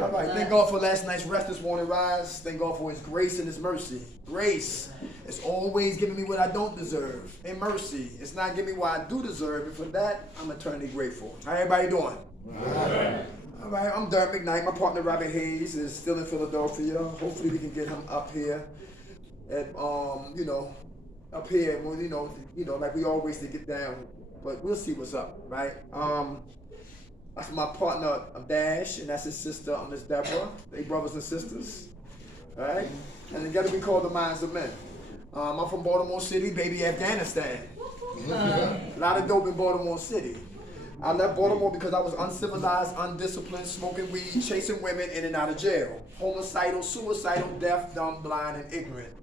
All right, thank God for last night's rest this morning rise. Thank God for his grace and his mercy. Grace is always giving me what I don't deserve. And mercy, it's not giving me what I do deserve. And for that, I'm eternally grateful. How everybody doing? All right, I'm Derek McKnight. My partner Robert Hayes is still in Philadelphia. Hopefully we can get him up here. And up here, well, like we always to get down. But we'll see what's up, right? That's my partner, Dash, and that's his sister, Miss Deborah. They brothers and sisters, all right? And together we call the Minds of Men. I'm from Baltimore City, baby, Afghanistan. A lot of dope in Baltimore City. I left Baltimore because I was uncivilized, undisciplined, smoking weed, chasing women in and out of jail. Homicidal, suicidal, deaf, dumb, blind, and ignorant.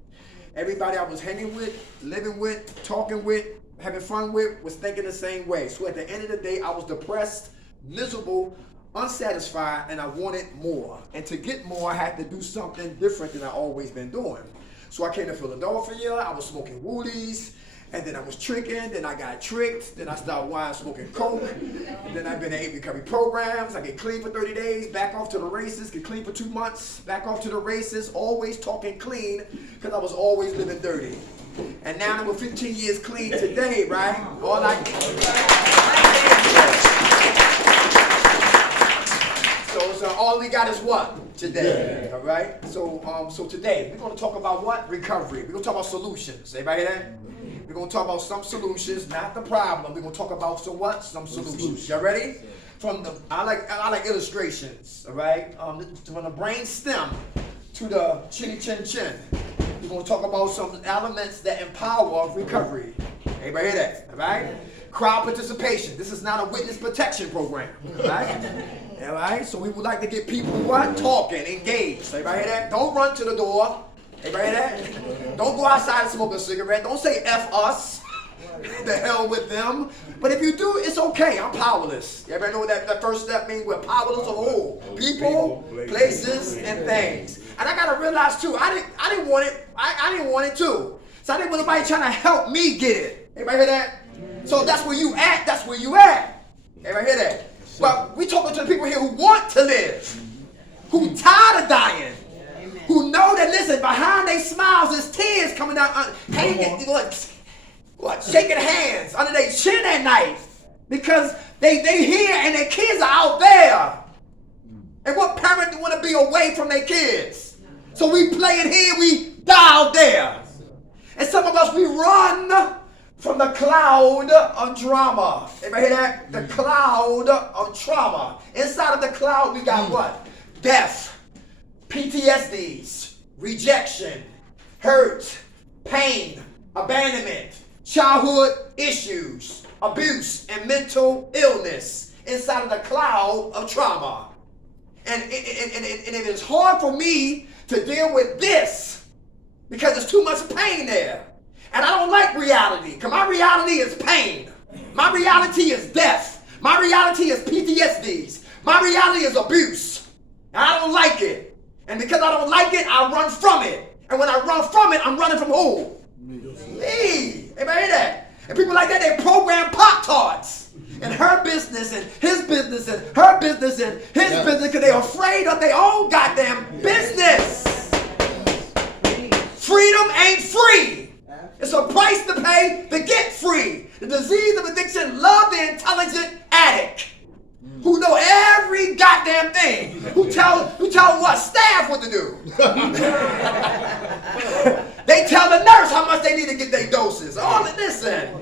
Everybody I was hanging with, living with, talking with, having fun with, was thinking the same way. So at the end of the day, I was depressed, miserable, unsatisfied, and I wanted more. And to get more, I had to do something different than I always been doing. So I came to Philadelphia, I was smoking woolies, and then I was tricking, then I got tricked, then I started wine smoking coke, and then I've been in 8 recovery programs. I get clean for 30 days, back off to the races, get clean for 2 months, back off to the races, always talking clean, because I was always living dirty. And now I'm 15 years clean today, right? So all we got is what? Today, all right? So today, we're going to talk about what? Recovery. We're going to talk about solutions. Everybody hear that? We're going to talk about some solutions, not the problem. We're going to talk about some what? Some solutions. Y'all ready? I like illustrations, all right? From the brain stem to the chinny chin chin. We're going to talk about some elements that empower recovery. Everybody hear that? All right? Crowd participation. This is not a witness protection program. All right? All right? So we would like to get people what? Talking, engaged. Everybody hear that? Don't run to the door. Everybody hear that? Don't go outside and smoke a cigarette. Don't say F us. The hell with them. But if you do, it's okay. I'm powerless. Everybody know what that first step means? We're powerless of all. People, places, and things. And I gotta realize too, I didn't want it. I didn't want it too. So I didn't want nobody trying to help me get it. Everybody hear that? So that's where you at. That's where you at. Everybody hear that? But we talking to the people here who want to live, who tired of dying, who know that, listen, behind their smiles is tears coming down, hanging, shaking hands under their chin at night because they here and their kids are out there. And what parent want to be away from their kids? So we play it here, we die out there. And some of us, we run from the cloud of drama. Everybody hear that? The cloud of trauma. Inside of the cloud, we got what? Death, PTSDs, rejection, hurt, pain, abandonment, childhood issues, abuse, and mental illness inside of the cloud of trauma. And it is hard for me to deal with this because there's too much pain there. And I don't like reality, because my reality is pain. My reality is death. My reality is PTSDs. My reality is abuse. And I don't like it. And because I don't like it, I run from it. And when I run from it, I'm running from who? Me. Everybody hear that? And people like that, they program Pop-Tarts. And her business and his business and her business and his business because they're afraid of their own goddamn business. Freedom ain't free. It's a price to pay to get free. The disease of addiction love the intelligent addict who know every goddamn thing. Who tell what staff what to do. They tell the nurse how much they need to get their doses. All of this and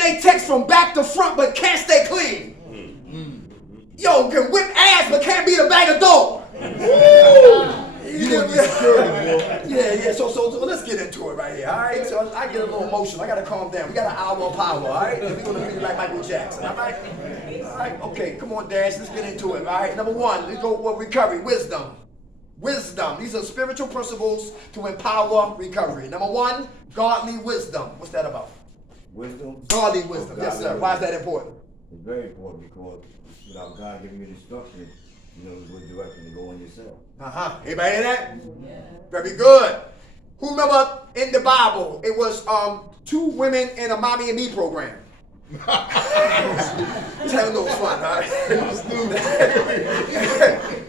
they text from back to front but can't stay clean. Yo, can whip ass but can't beat a bag of dope. Yeah. So let's get into it right here. All right. So I get a little emotional. I gotta calm down. We got an hour of power. All right. And we're gonna be like Michael Jackson. All right. All right. Okay. Come on, Dash. Let's get into it. All right. Number one, let's go with recovery. Wisdom. These are spiritual principles to empower recovery. Number one, godly wisdom. What's that about? Wisdom. Godly wisdom. Yes, sir. Why is that important? It's very important because without God giving you the instruction, you know what direction to go on yourself. Everybody hear that? Yeah. Very good. Who remember in the Bible, it was 2 women in a mommy and me program. Just having a little fun, all right?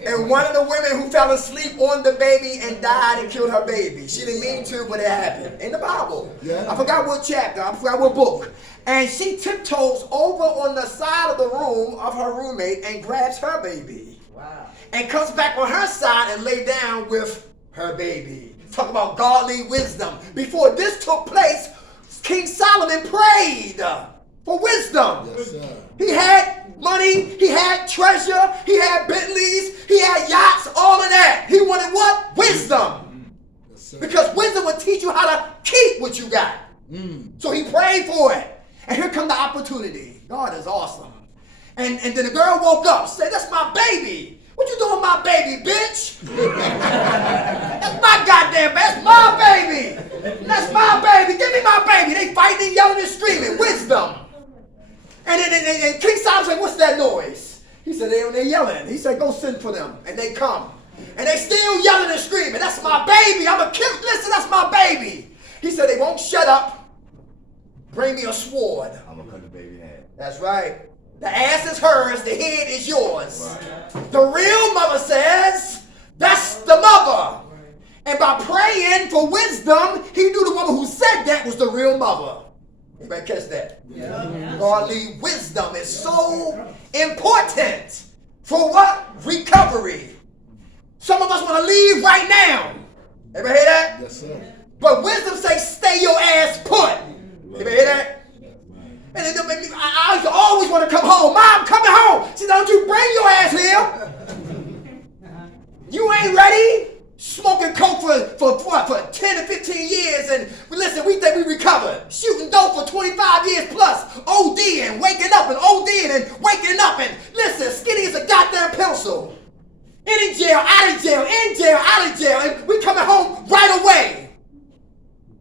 And one of the women who fell asleep on the baby and died and killed her baby. She didn't mean to, but it happened. In the Bible. Yeah. I forgot what chapter, I forgot what book. And she tiptoes over on the side of the room of her roommate and grabs her baby. Wow. And comes back on her side and lay down with her baby. Talk about godly wisdom. Before this took place, King Solomon prayed for wisdom. Yes, sir. He had money, he had treasure, he had Bentleys, he had yachts, all of that. He wanted what? Wisdom. Yes, because wisdom will teach you how to keep what you got. So he prayed for it. And here come the opportunity. God is awesome. And then the girl woke up, said, that's my baby. What you doing with my baby, bitch? That's my goddamn, that's my baby. That's my baby. Give me my baby. They fighting and yelling and screaming. Wisdom. And King Solomon said, what's that noise? He said, they're yelling. He said, go send for them. And they come. And they still yelling and screaming. That's my baby. I'm a kid. Listen, that's my baby. He said, they won't shut up. Bring me a sword. I'm going to cut the baby head. That's right. The ass is hers, the head is yours. Right. The real mother says, that's the mother. And by praying for wisdom, he knew the woman who said that was the real mother. Anybody catch that? Yeah. Godly wisdom is so important for what? Recovery. Some of us want to leave right now. Everybody hear that? Yes, sir. But wisdom says, stay your ass put. Everybody hear that? And I always want to come home. Mom, I'm coming home. She said, don't you bring your ass here. You ain't ready. Smoking coke for 10 to 15 years. And listen, we think we recovered. Shooting dope for 25 years plus. ODing, waking up and ODing and waking up. And listen, skinny as a goddamn pencil. In jail, out of jail, in jail, out of jail. And we coming home right away.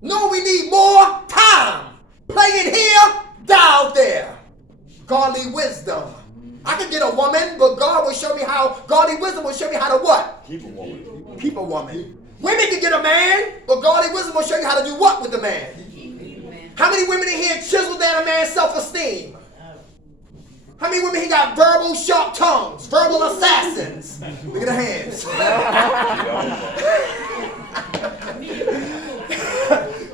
No, we need more time. Play it here. Die out there. Godly wisdom. I can get a woman, but God will show me how, godly wisdom will show me how to what? Keep a woman. Keep a woman. Women can get a man, but godly wisdom will show you how to do what with the man? How many women in here chisel down a man's self-esteem? How many women he got verbal sharp tongues, verbal assassins? Look at the hands.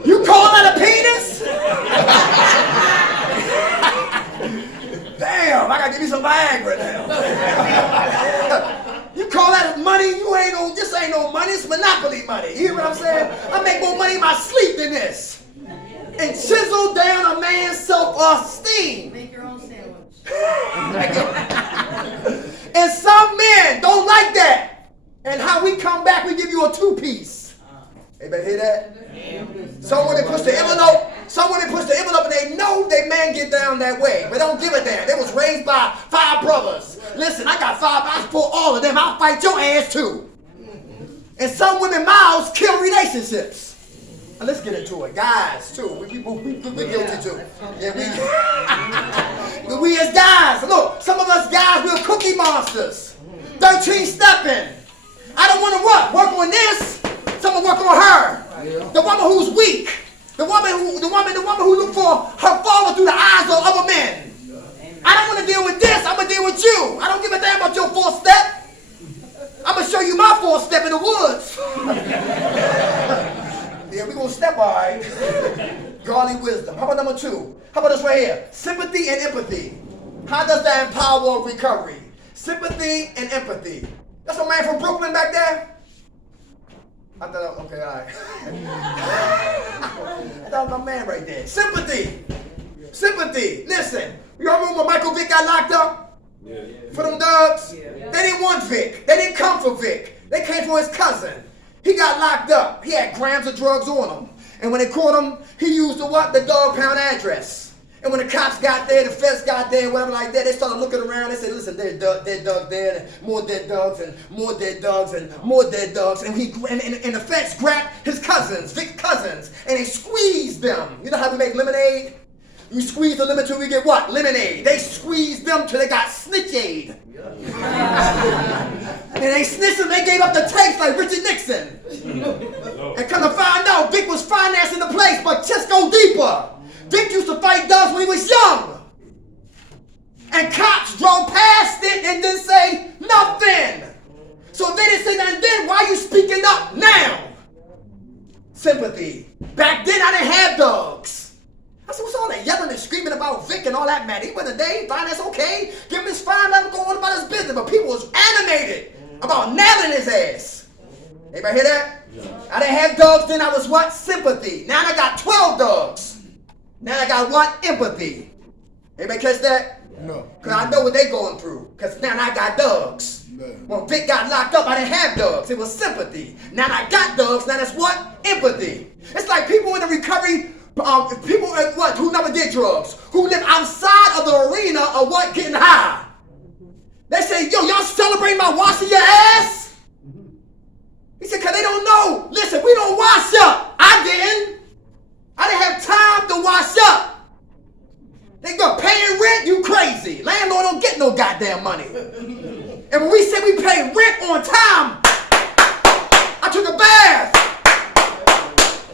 You call that a penis? Damn, I gotta give you some Viagra now. You call that money? You ain't no, this ain't no money, it's monopoly money. You hear what I'm saying? I make more money in my sleep than this. And chisel down a man's self-esteem. Make your own sandwich. And some men don't like that. And how we come back, we give you a two-piece. Anybody hear that? Some women push the envelope. Some women push the envelope and they know their man get down that way. But don't give a damn. They was raised by 5 brothers. Listen, I got 5 eyes for all of them. I'll fight your ass too. And some women mouths kill relationships. Now let's get into it. Guys too. We guilty too. Yeah, we as guys. Look, some of us guys, we're cookie monsters. 13 stepping. I don't want to what? Work on this. Someone work on her. Yeah. The woman who's weak. The woman who look for her father through the eyes of other men. Amen. I don't want to deal with this. I'm gonna deal with you. I don't give a damn about your 4-step. I'm gonna show you my 4-step in the woods. Yeah, we're gonna step all right. Godly wisdom. How about number 2? How about this right here? Sympathy and empathy. How does that empower recovery? Sympathy and empathy. That's a man from Brooklyn back there. I thought, okay, all right. I thought my man right there. Sympathy. Sympathy. Listen, you remember when Michael Vick got locked up? Yeah. For them thugs? Yeah. They didn't want Vic. They didn't come for Vic. They came for his cousin. He got locked up. He had grams of drugs on him. And when they caught him, he used the what? The dog pound address. And when the cops got there, the feds got there, whatever like that, they started looking around. They said, listen, dead dog there, and more dead dogs, and more dead dogs, and more dead dogs. And the feds grabbed his cousins, Vic's cousins, and they squeezed them. You know how we make lemonade? You squeeze the lemon till we get what? Lemonade. They squeezed them till they got snitch-aid. And they snitched them, they gave up the tapes like Richard Nixon. And come to find out, Vic was financing the place, but just go deeper. Vic used to fight dogs when he was young. And cops drove past it and didn't say nothing. So they didn't say nothing then. Why are you speaking up now? Sympathy. Back then I didn't have dogs. I said, what's all that yelling and screaming about Vic and all that, man? He wasn't there. Fine, that's okay. Give him his fine, let him go on about his business. But people was animated about nailing his ass. Anybody hear that? Yeah. I didn't have dogs then. I was what? Sympathy. Now I got 12 dogs. Now I got what? Empathy. Anybody catch that? No. Because I know what they going through. Because now I got dogs. No. When Vic got locked up, I didn't have dogs. It was sympathy. Now I got dogs. Now that's what? Empathy. It's like people in the recovery, people who never did drugs, who live outside of the arena of what? Getting high. They say, yo, y'all celebrating my washing your ass? He said, because they don't know. Listen, we don't wash up. I didn't have time to wash up. They go paying rent, you crazy. Landlord don't get no goddamn money. And when we say we pay rent on time, I took a bath.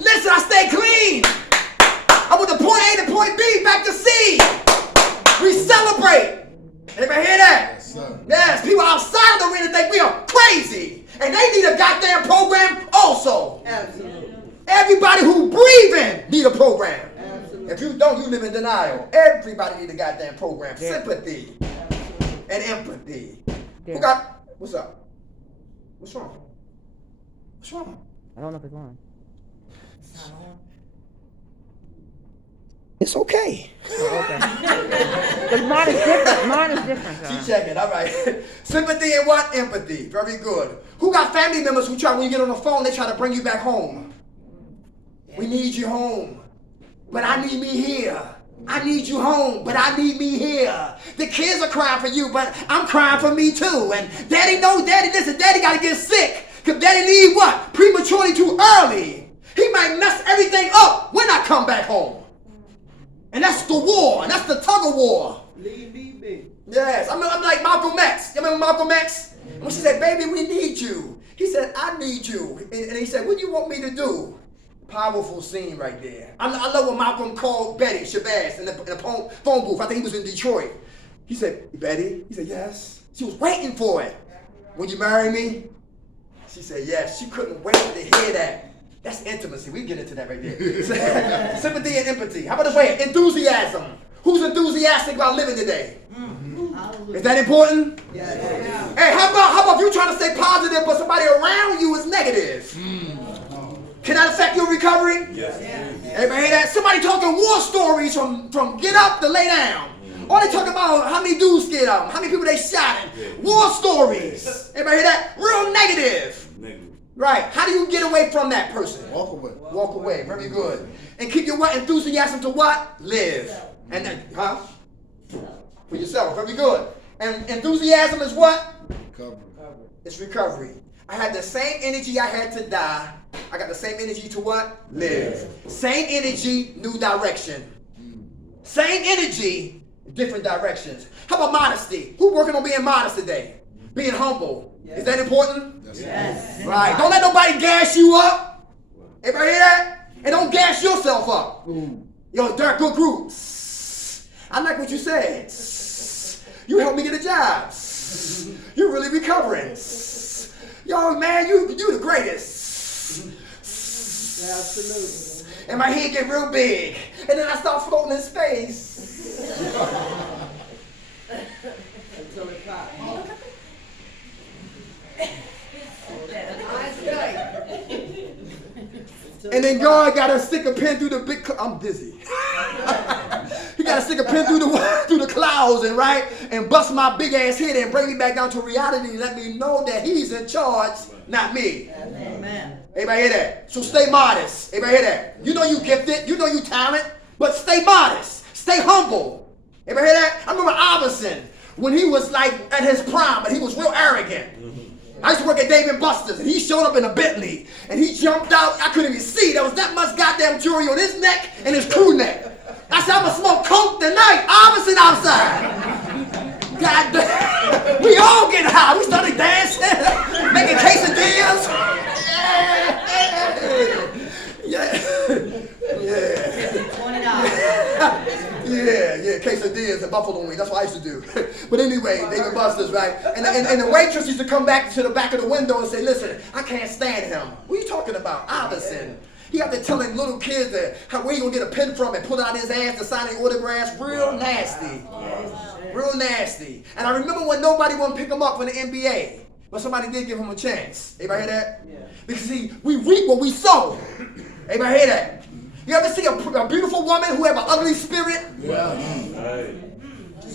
Listen, I stay clean. I went to point A to point B, back to C. We celebrate. Anybody hear that? Yes, sir. Yes, people outside of the arena think we are crazy. And they need a goddamn program also. Absolutely. Everybody who breathing need a program. Absolutely. If you don't, you live in denial. Everybody need a goddamn program. Yeah. Sympathy and empathy. Yeah. Who got, what's up? What's wrong? What's wrong? I don't know if it's on. It's okay. Oh, okay. Because mine is different. Mine is different. She checking, all right. Sympathy and what? Empathy. Very good. Who got family members who try, when you get on the phone, they try to bring you back home? We need you home, but I need me here. I need you home, but I need me here. The kids are crying for you, but I'm crying for me too. And daddy, no, daddy, listen, daddy got to get sick. Because daddy leave what? Prematurely too early. He might mess everything up when I come back home. And that's the war, and that's the tug of war. Leave me be. Yes, I'm like Malcolm X. You remember Malcolm X? And when she said, baby, we need you. He said, I need you. And he said, what do you want me to do? Powerful scene right there. I love what Malcolm called Betty Shabazz in the phone booth. I think he was in Detroit. He said, Betty? He said, yes. She was waiting for it. Would you marry me? She said, yes. She couldn't wait to hear that. That's intimacy. We get into that right there. Sympathy and empathy. How about this way? Enthusiasm. Who's enthusiastic about living today? Is that important? Yes. Hey, how about if you're trying to stay positive, but somebody around you is negative? Can that affect your recovery? Yes. Everybody hear that? Somebody talking war stories from get up to lay down. Or they talking about how many dudes get up, how many people they shot at. War stories. Everybody hear that? Real negative. Right. How do you get away from that person? Walk away. Walk away. Very good. And keep your what? Enthusiasm to what? Live. And then, huh? For yourself. Very good. And enthusiasm is what? Recovery. It's recovery. I had the same energy I had to die. I got the same energy to what? Live. Same energy, new direction. Same energy, different directions. How about modesty? Who working on being modest today? Being humble. Yes. Is that important? Yes. Right. Don't let nobody gas you up. Everybody hear that? And don't gas yourself up. Yo, Dirk, good group. I like what you said. You helped me get a job. You're really recovering. Yo, man, you the greatest. Absolutely. And my head get real big. And then I start floating in space. Until it pops. And then God got to stick a pin through the big. I'm dizzy. He got to stick a pin through the clouds and bust my big ass head and bring me back down to reality and let me know that He's in charge, not me. Amen. Everybody hear that? So stay modest. Everybody hear that? You know you gifted. You know you talent, but stay modest. Stay humble. Everybody hear that? I remember Iverson when he was like at his prime, but he was real arrogant. I used to work at Dave & Buster's, and he showed up in a Bentley, and he jumped out. I couldn't even see. There was that much goddamn jewelry on his neck and his crew neck. I said, I'm going to smoke coke tonight. Iverson outside. God damn. We all get high. We started dancing, making quesadillas. Yeah. Yeah. $20. Yeah. quesadillas and buffalo wings. That's what I used to do. But anyway, David Buster's, right? And the waitress used to come back to the back of the window and say, listen, I can't stand him. What are you talking about? Iverson. He out there telling little kids that where he gonna get a pen from and pull out his ass to sign their autographs. Real nasty. Real nasty. And I remember when nobody wanted to pick him up for the NBA. But somebody did give him a chance. Everybody hear that? Yeah. Because see, we reap what we sow. Everybody hear that? You ever see a beautiful woman who have an ugly spirit? Yeah.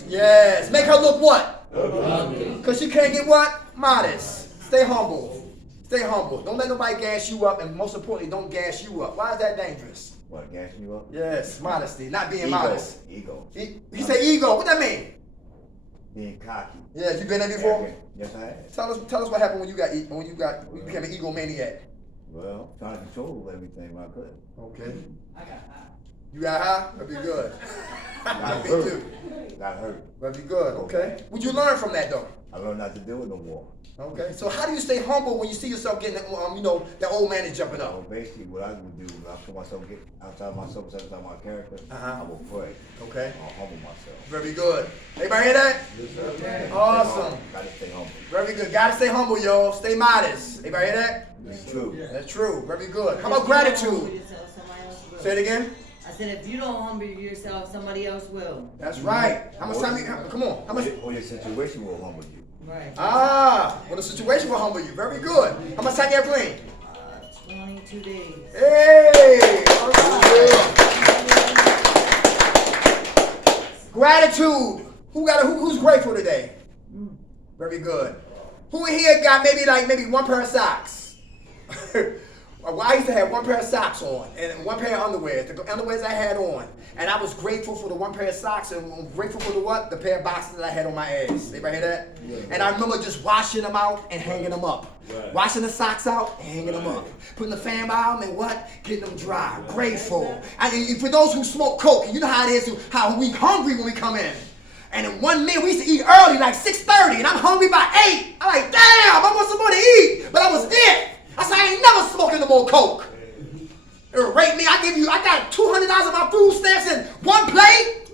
Yes. Make her look what? Because she can't get what? Modest. Stay humble. Stay humble. Don't let nobody gas you up, and most importantly, don't gas you up. Why is that dangerous? What, gassing you up? Yes, modesty, not being Ego. modest. Ego. He said ego. What that mean? Being cocky. Yeah, you been there before? Yes, I have. Tell us what happened when you became an egomaniac. Well, trying to control everything I could. Okay. You got high? That'd be good. Got Me hurt. too. Got hurt. That'd be good. Okay. What'd you learn from that though? I learned not to do it no more. Okay. So how do you stay humble when you see yourself getting, that old man is jumping So up? basically, what I would do, when I feel myself get outside myself, outside my character, Uh-huh. I will pray. Okay. I'll humble myself. Very good. Everybody hear that? Awesome. Gotta stay humble. Very good. Gotta stay humble, y'all. Stay modest. Everybody hear that? It's true. That's true. Very good. How about gratitude? Say it again. I said, if you don't humble yourself, somebody else will. That's right. How much time you, come on. How much? Or your situation will humble you. Right. Well, the situation will humble you. Very good. How much time you have clean? 22 days. Hey! All right. Gratitude. Who's grateful today? Very good. Who in here got maybe one pair of socks? Well, I used to have one pair of socks on and one pair of underwear. The underwears I had on. And I was grateful for the one pair of socks and I'm grateful for the what? The pair of boxes that I had on my ass. Anybody hear that? Yeah. And I remember just washing them out and hanging them up. Right. Washing the socks out and hanging them up. Putting the fan by them and what? Getting them dry. Right. Grateful. And for those who smoke coke, you know how it is, how we hungry when we come in. And in 1 minute, we used to eat early, like 6:30, and I'm hungry by 8. I'm like, damn, I want some more to eat. But I was it. I said, I ain't never smoking no more coke. It would rate me. I got $200 of my food stamps in one plate.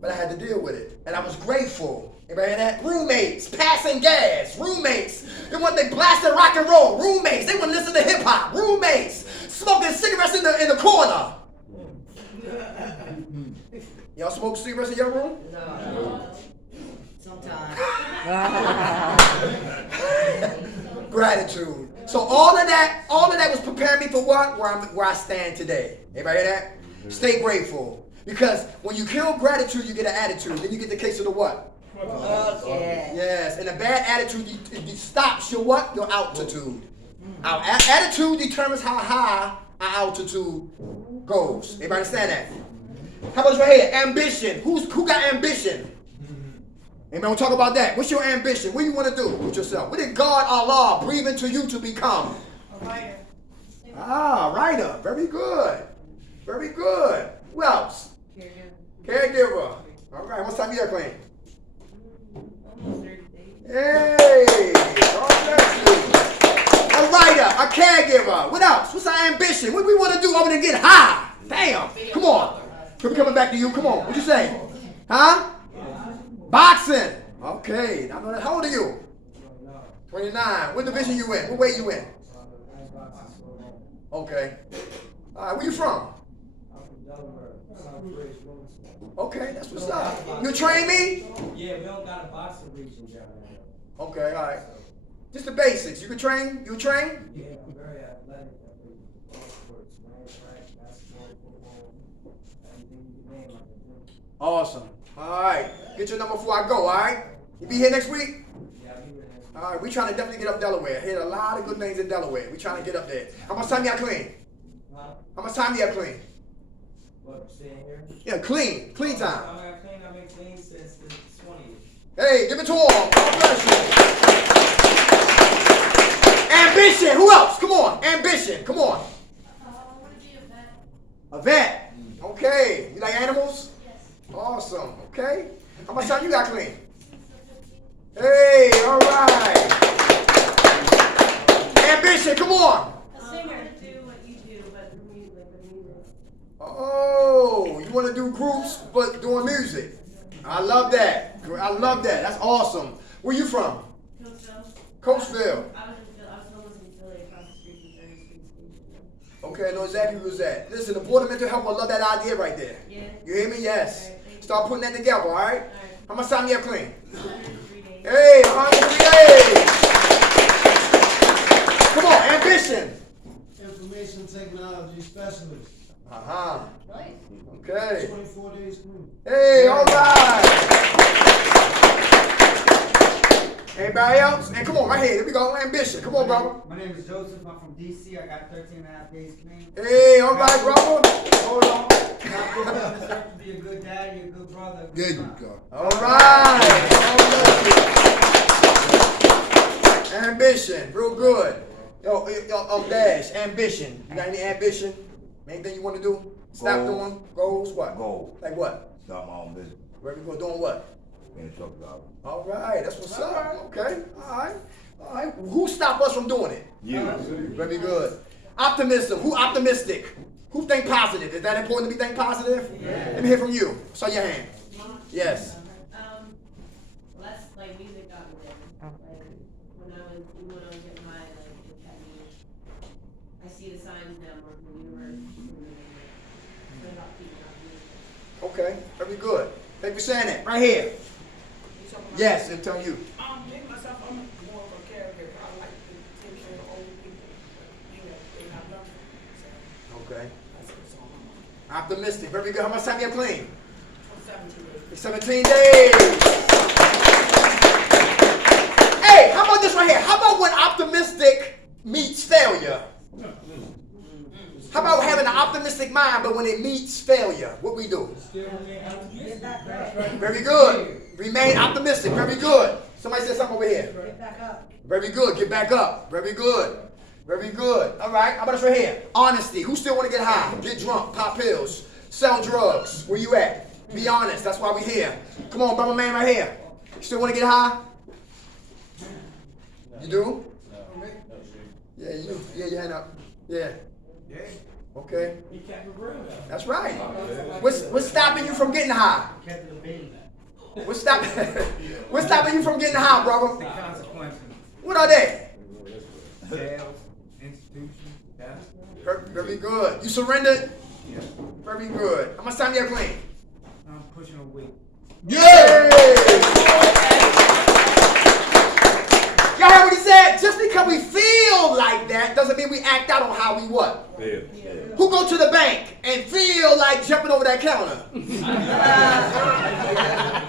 But I had to deal with it. And I was grateful. Everybody hear that? Roommates, passing gas. Roommates. They blasted rock and roll. Roommates. They wouldn't listen to hip hop. Roommates. Smoking cigarettes in the corner. Y'all smoke cigarettes in your room? No. Sometimes. Gratitude. So all of that was preparing me for what? Where I stand today. Everybody hear that? Stay grateful. Because when you kill gratitude, you get an attitude. Then you get the case of the what? Okay. Yes. And a bad attitude it stops your what? Your altitude. Our attitude determines how high our altitude goes. Everybody understand that? How about right here? Ambition. Who got ambition? Amen. We'll talk about that. What's your ambition? What do you want to do with yourself? What did God, Allah, breathe into you to become? A writer. Writer. Very good. Very good. Who else? Caregiver. All right. What's time you have clean? Almost 30 days. Hey. God bless you. A writer. A caregiver. What else? What's our ambition? What do we want to do other than get high? Damn. Come on. We're coming back to you. Come on. What you say? Huh? Boxing. Okay. I know that. How old are you? 29. What division you in? What weight you in? Okay. All right. Where you from? Okay. That's what's up. You train me? Yeah, we don't got a boxing region down there. Okay. All right. Just the basics. You can train? You train? Yeah, I'm very athletic. I play all sports, track, basketball, football, anything you can name, I can do. Awesome. All right. Get your number before I go, all right? You be here next week? Yeah, I'll be here next week. All right. We trying to definitely get up Delaware. Hit a lot of good things in Delaware. We trying to get up there. How much time you have clean? Huh? How much time you have clean? What, staying here? Yeah, clean. Clean time. I've been clean since the 20th. Hey, give it to him. God bless you. Ambition. Who else? Come on. Ambition. Come on. I want to be a vet. A vet. Okay. You like animals? Yes. Awesome. Okay. How much time you got clean? Hey, all right. Ambition. Come on. A singer. To do what you do, but for music, Oh, you want to do groups, but doing doing music. I love that. I love that. That's awesome. Where you from? Coachville. I was homeless in Philly across the street from 30th Street Station. Okay, I know exactly who's that. Listen, the Board of Mental Health, I love that idea right there. Yeah. You hear me? Yes. All right, thank you. Start putting that together, all right? All right. How much time you have clean? 103 days. Hey, 103 days. Come on, ambition. Information technology specialist. Uh-huh. Nice. Okay. 24 days clean. Hey, all right. Anybody else? And come on, right here. Here we go. Ambition. Come on, brother. My name is Joseph. I'm from DC. I got 13 and a half days clean. Hey, all right, brother. Hold on. I'm to be a good dad, you're a good brother. a good There you son. go. All right. Ambition. Real good. Yo, Dash, ambition. You got any ambition? Anything you want to do? Stop Goals. doing? Goals? What? Goal. Like what? Start my own business. Where we going? Doing what? Being a truck driver. All right. That's what's up. Okay. All right. All right. Who stopped us from doing it? You. Very good. Optimism. Who optimistic? Who think positive? Is that important to be think positive? Yeah. Let me hear from you. Show your hand. Yes. Well, that's like music got me there. Like when I was getting high, like it kept me. I see the signs now more from the universe. It's about keeping up music. Okay. Very good. Thank you for saying that. Right here. Yes, and tell you. Me myself, I'm more of a caregiver. I like to take care of old people. You know, they have nothing. So Okay. that's what's on my mind. Optimistic. Very good. How much time you have clean? I'm 17 days. 17 days. Hey, how about this right here? How about when optimistic meets failure? How about having an optimistic mind, but when it meets failure, what we do? Very good. Remain optimistic. Very good. Somebody said something over here. Get back up. Very good. Get back up. Very good. Very good. All right. How about this right here? Honesty. Who still want to get high? Get drunk. Pop pills. Sell drugs. Where you at? Be honest. That's why we here. Come on, brother man right here. You still want to get high? You do? Yeah, you. Yeah, your hand up. Yeah. Okay. He kept it real though. That's right. What's stopping you from getting high? Kept the bean. What's stopping you from getting high, brother? The consequences. What are they? Jails, institutions, that's Very good. You surrendered? Very good. How much time you have clean? I'm pushing a weight. Yeah! Y'all heard what he said? Just because we feel like that doesn't mean we act out on how we what? Yeah. Who go to the bank and feel like jumping over that counter?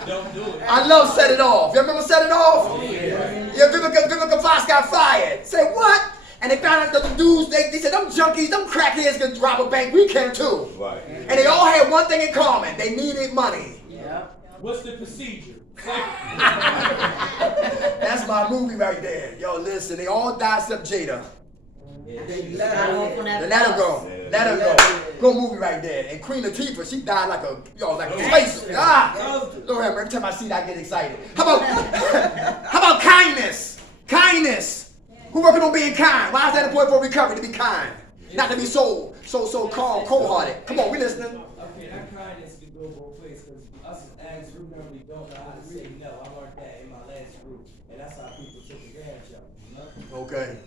Don't do it. I love Set It Off. You remember Set It Off? Yeah, Vivica Fox got fired. Say what? And they found out that the dudes, they said, them junkies, them crackheads can rob a bank. We can too. Right. And they all had one thing in common. They needed money. Yeah. What's the procedure? That's my movie right there. Yo, listen, they all died except Jada. They let her off on that Let her bus. go. Let her go. Good movie right there. And Queen Latifah, she died like a space. Lord have mercy. Every time I see that, I get excited. How about kindness? Kindness. Who working on being kind? Why is that important for recovery to be kind? Not to be so calm, cold-hearted. Come on, we listening. Okay, that kindness can go both ways because us as addicts, we normally don't know how to say no. I learned that in my last group, and that's how people took advantage of it, you know? Okay.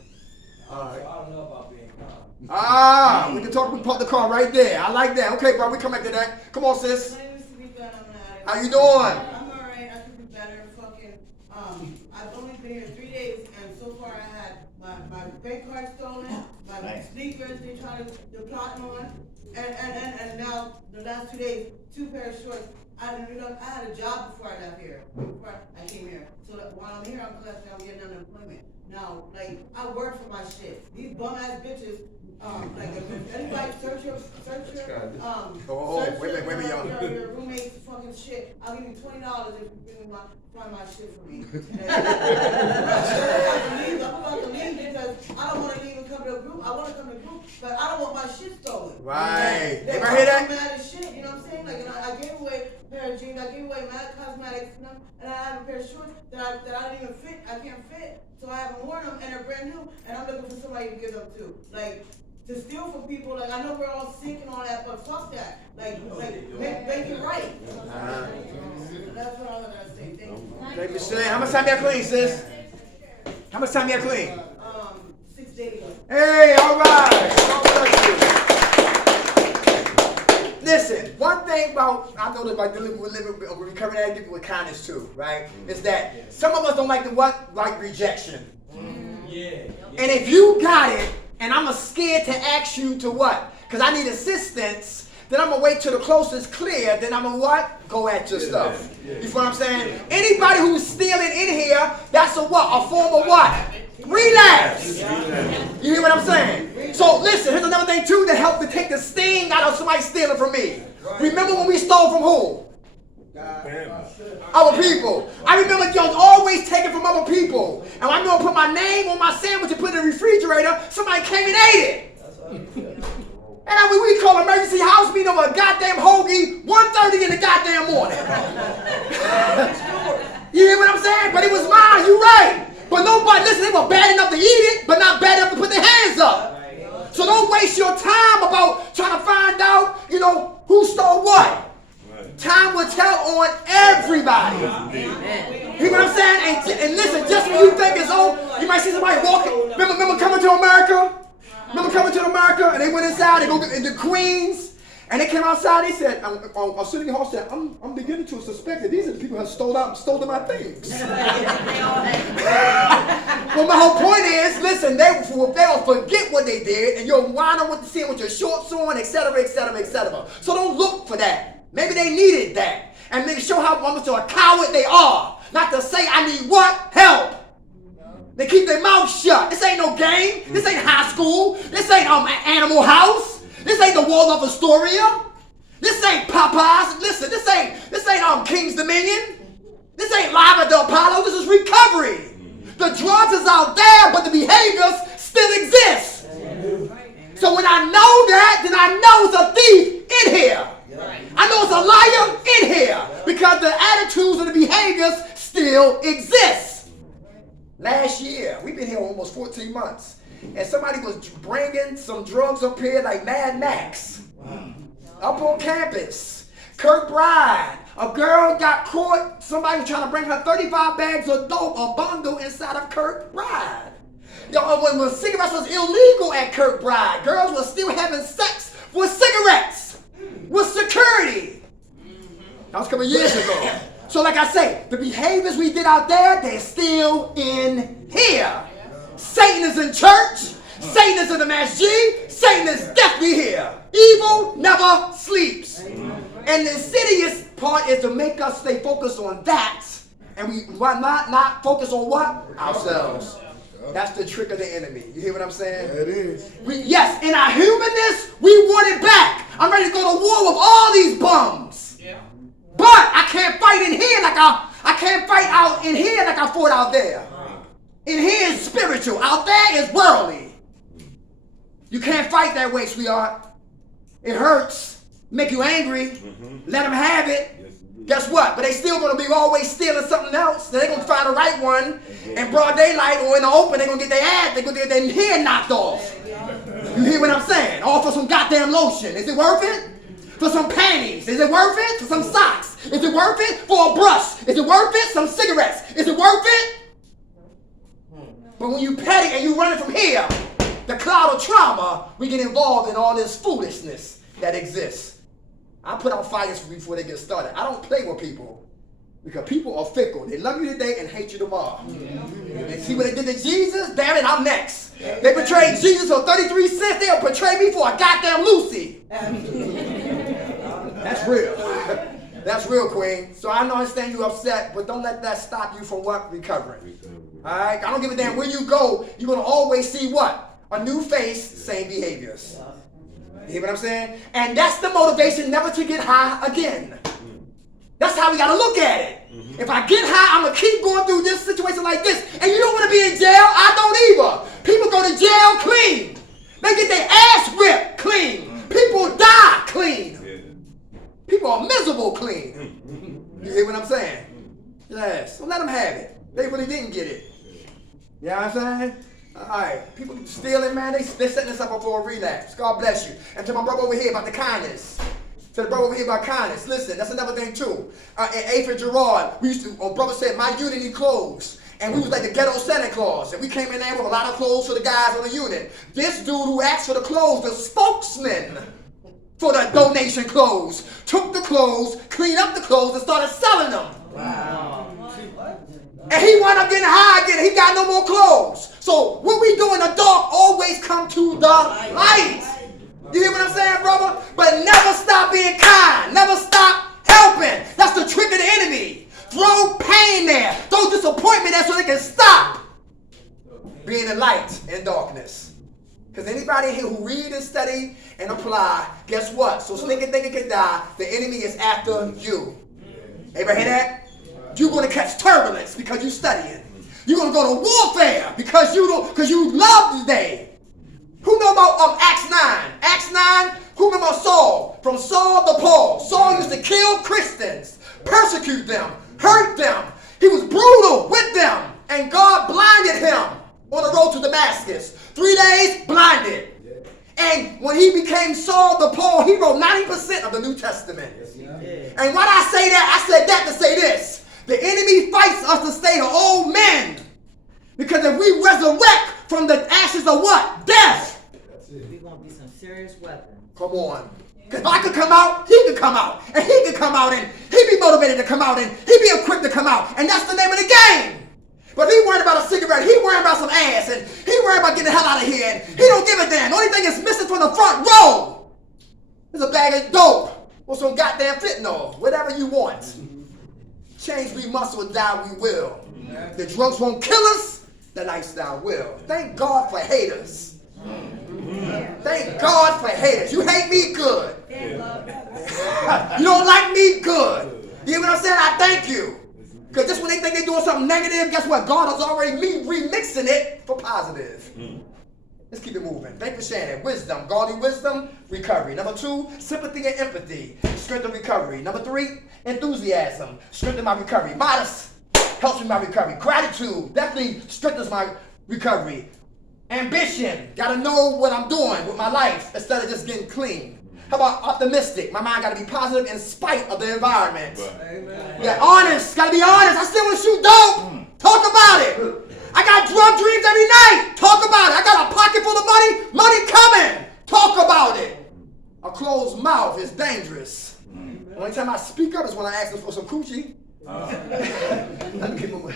So I don't know about being calm. We can talk. We park the car right there. I like that. Okay, bro. We come back to that. Come on, sis. My name is Tamika, and I'm an addict. How you doing? I'm alright. I could be better. Fucking, I've only been here 3 days, and so far I had my bank card stolen, my Nice. sneakers they tried to plot on, and now the last 2 days, 2 pair of shorts. I had a job before I left here. Before I came here. So that while I'm here, I'm glad that I'm getting unemployment. Now, like, I work for my shit. These bum ass bitches, like, if anybody search your, your roommate's fucking shit, I'll give you $20 if you bring find my shit for me. I'm about to leave because I don't want to leave and come to a group. I want to come to a group, but I don't want my shit stolen. Right. They're Everybody hear that? mad as shit, you know what I'm saying? Like, and I gave away a pair of jeans, I gave away mad cosmetics, you know, and I have a pair of shorts that I didn't even fit. I can't fit, so I haven't worn them, and they're brand new, and I'm looking for somebody to give them to. Like, to steal from people. Like, I know we're all sick and all that, but fuck that. Like make it right. That's what I'm gonna say. Thank you. Thank you, sis. How much time you clean, sis? How much time you clean? 6 days. Hey, all right. God bless you. Listen, one thing about, I know that by living with recovering addicts with kindness too, right? Is that some of us don't like the what? Like rejection. Yeah. And if you got it, and I'm scared to ask you to what? Because I need assistance, then I'm going to wait till the coast is clear, then I'm going to what? Go at your stuff. You feel what I'm saying? Anybody who's stealing in here, that's a what? A form of what? Relapse. You hear what I'm saying? So listen, here's another thing too to help to take the sting out of somebody stealing from me. Remember when we stole from who? Other people. I remember y'all always taking from other people. And when I'm going to put my name on my sandwich and put it in the refrigerator, somebody came and ate it. And we call emergency house meeting over a goddamn hoagie 1:30 in the goddamn morning. You hear what I'm saying? But it was mine, you right. But nobody, listen, they were bad enough to eat it, but not bad enough to put their hands up. So don't waste your time about trying to find out, who stole what. Time will tell on everybody. Hear what I'm saying? And listen, just when you think it's over, you might see somebody walking. Remember coming to America? Remember coming to America? And they went inside, they go into Queens, and they came outside, they said, City Hall said, I'm beginning to suspect that these are the people who have stolen my things. Well, my whole point is, listen, they'll forget what they did, and you'll wind up with seeing with your shorts on, etc., etc., etc. So don't look for that. Maybe they needed that. And make sure how much of a coward they are. Not to say, I need what? Help. They keep their mouth shut. This ain't no game. This ain't high school. This ain't Animal House. This ain't the Waldorf Astoria. This ain't Popeyes. Listen, this ain't King's Dominion. This ain't Live at the Apollo. This is recovery. The drugs is out there, but the behaviors still exist. So when I know that, then I know it's a thief in here. I know it's a liar in here because the attitudes and the behaviors still exist. Last year, we've been here almost 14 months, and somebody was bringing some drugs up here like Mad Max up on campus. Kirkbride, a girl got caught. Somebody was trying to bring her 35 bags of dope, a bundle inside of Kirkbride. When cigarettes was illegal at Kirkbride, girls were still having sex with cigarettes, with security. That was a couple years ago. So like I say, the behaviors we did out there, they're still in here. Satan is in church. Satan is in the Mass G. Satan is definitely here. Evil never sleeps. And the insidious part is to make us stay focused on that, and we not focus on what? Ourselves. That's the trick of the enemy. You hear what I'm saying? It is. Yes, in our humanness, we want it back. I'm ready to go to war with all these bums. Yeah. But I can't fight in here like I can't fight out in here like I fought out there. In here is spiritual. Out there is worldly. You can't fight that way, sweetheart. It hurts. Make you angry. Let them have it. Guess what? But they still going to be always stealing something else. They're going to find the right one in broad daylight or in the open. They're going to get their ass. They're going to get their hair knocked off. You hear what I'm saying? All for some goddamn lotion. Is it worth it? For some panties. Is it worth it? For some socks. Is it worth it? For a brush. Is it worth it? Some cigarettes. Is it worth it? But when you petty and you running from here, the cloud of trauma, we get involved in all this foolishness that exists. I put out fires before they get started. I don't play with people because people are fickle. They love you today and hate you tomorrow. And see what they did to Jesus? Damn it, I'm next. They betrayed Jesus for 33 cents. They'll betray me for a goddamn Lucy. That's real. That's real, Queen. So I understand you're upset, but don't let that stop you from what? Recovering. All right? I don't give a damn where you go. You're going to always see what? A new face, same behaviors. You hear what I'm saying? And that's the motivation never to get high again. That's how we got to look at it. If I get high, I'm going to keep going through this situation like this. And you don't want to be in jail? I don't either. People go to jail clean. They get their ass whipped clean. People die clean. People are miserable clean. You hear what I'm saying? Yes. So let them have it. They really didn't get it. You know what I'm saying? Alright, people stealing, man, they're setting us up for a relapse. God bless you. And to my brother over here about the kindness. To the brother over here about kindness. Listen, that's another thing too. In 8th and Gerard, we used to, brother said, my unit need clothes. And we was like the ghetto Santa Claus. And we came in there with a lot of clothes for the guys on the unit. This dude who asked for the clothes, the spokesman for the donation clothes, took the clothes, cleaned up the clothes, and started selling them. Wow. And he wound up getting high again. He got no more clothes. So what we do in the dark always come to the light. You hear what I'm saying, brother? But never stop being kind. Never stop helping. That's the trick of the enemy. Throw pain there. Throw disappointment there so they can stop being a light in darkness. Because anybody here who read and study and apply, guess what? So stinking thinking can die. The enemy is after you. Everybody hear that? You're going to catch turbulence because you're studying. You're going to go to warfare because you love the day. Who know about Acts 9? Acts 9, who remember Saul? From Saul to Paul. Saul used to kill Christians, persecute them, hurt them. He was brutal with them. And God blinded him on the road to Damascus. 3 days, blinded. And when he became Saul to Paul, he wrote 90% of the New Testament. And why I say that? I said that to say this. The enemy fights us to stay the old men. Because if we resurrect from the ashes of what? Death. We're going to be some serious weapons. Come on. Because if I could come out, he could come out. And he could come out and he'd be motivated to come out and he'd be equipped to come out. And that's the name of the game. But he worried about a cigarette, he worried about some ass, and he worried about getting the hell out of here, and he don't give a damn. The only thing that's missing from the front row is a bag of dope or some goddamn fentanyl, whatever you want. Change we must or die we will. The drugs won't kill us, the lifestyle will. Thank God for haters. Thank God for haters. You hate me, good. You don't like me, good. You hear what I'm saying? I thank you. Because just when they think they're doing something negative, guess what? God has already remixing it for positive. Let's keep it moving. Thank you for sharing it. Wisdom, godly wisdom, recovery. Number 2, sympathy and empathy, strength and recovery. Number 3, enthusiasm, strengthen my recovery. Modest helps with my recovery. Gratitude definitely strengthens my recovery. Ambition, gotta know what I'm doing with my life instead of just getting clean. How about optimistic? My mind gotta be positive in spite of the environment. Amen. Yeah, honest, gotta be honest. I still wanna shoot dope. Talk about it. I got drug dreams every night. Talk about it. I got a pocket full of money. Money coming. Talk about it. A closed mouth is dangerous. The only time I speak up is when I ask them for some coochie. Let me keep moving.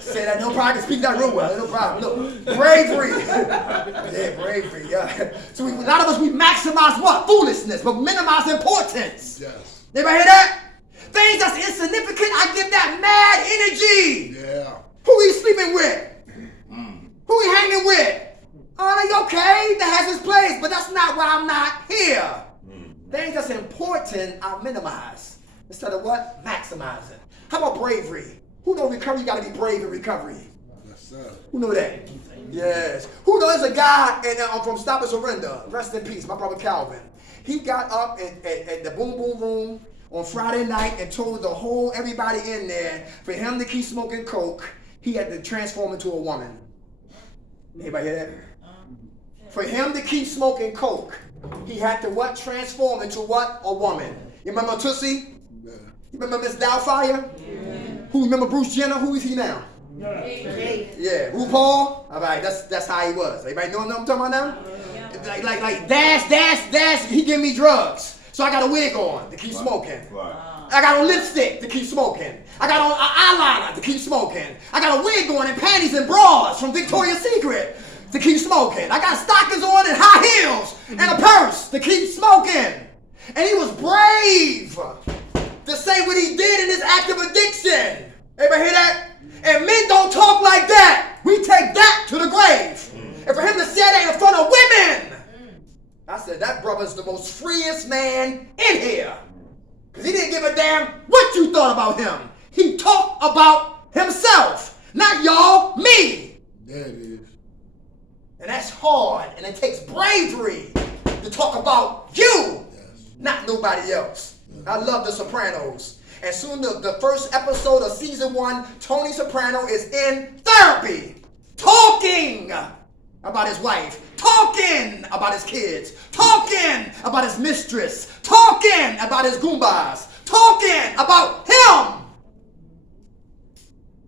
Say that, no problem. I can speak that real well. No problem. Look, bravery. Yeah, bravery. Yeah. So a lot of us, we maximize what? Foolishness, but minimize importance. Yes. Anybody hear that? Things that's insignificant, I give that mad energy. Yeah. Who he sleeping with? Who he hanging with? Oh, they okay. That has his place, but that's not why I'm not here. Things that's important, I minimize. Instead of what? Maximizing. How about bravery? Who know recovery? You got to be brave in recovery. Yes, sir. Who know that? Yes. Who knows a guy from Stop and Surrender? Rest in peace, my brother Calvin. He got up at the Boom Boom Room on Friday night and told everybody in there for him to keep smoking coke, he had to transform into a woman. Anybody hear that? For him to keep smoking coke, he had to what? Transform into what? A woman. You remember Tootsie? Yeah. You remember Miss Doubtfire? Yeah. Who remember Bruce Jenner? Who is he now? Yeah, RuPaul. All right, that's how he was. Everybody know what I'm talking about now? Like dash. He give me drugs, so I got a wig on to keep smoking. I got on lipstick to keep smoking. I got on eyeliner to keep smoking. I got a wig on and panties and bras from Victoria's Secret to keep smoking. I got stockings on and high heels and a purse to keep smoking. And he was brave to say what he did in his act of addiction. Everybody hear that? And men don't talk like that. We take that to the grave. And for him to say that in front of women, I said, that brother's the most freest man in here. Because he didn't give a damn what you thought about him. He talked about himself. Not y'all, me. There it is. And that's hard. And it takes bravery to talk about you, not nobody else. I love The Sopranos. And soon the first episode of season 1, Tony Soprano is in therapy. Talking about his wife. Talking about his kids. Talking about his mistress. Talking about his goombas. Talking about him.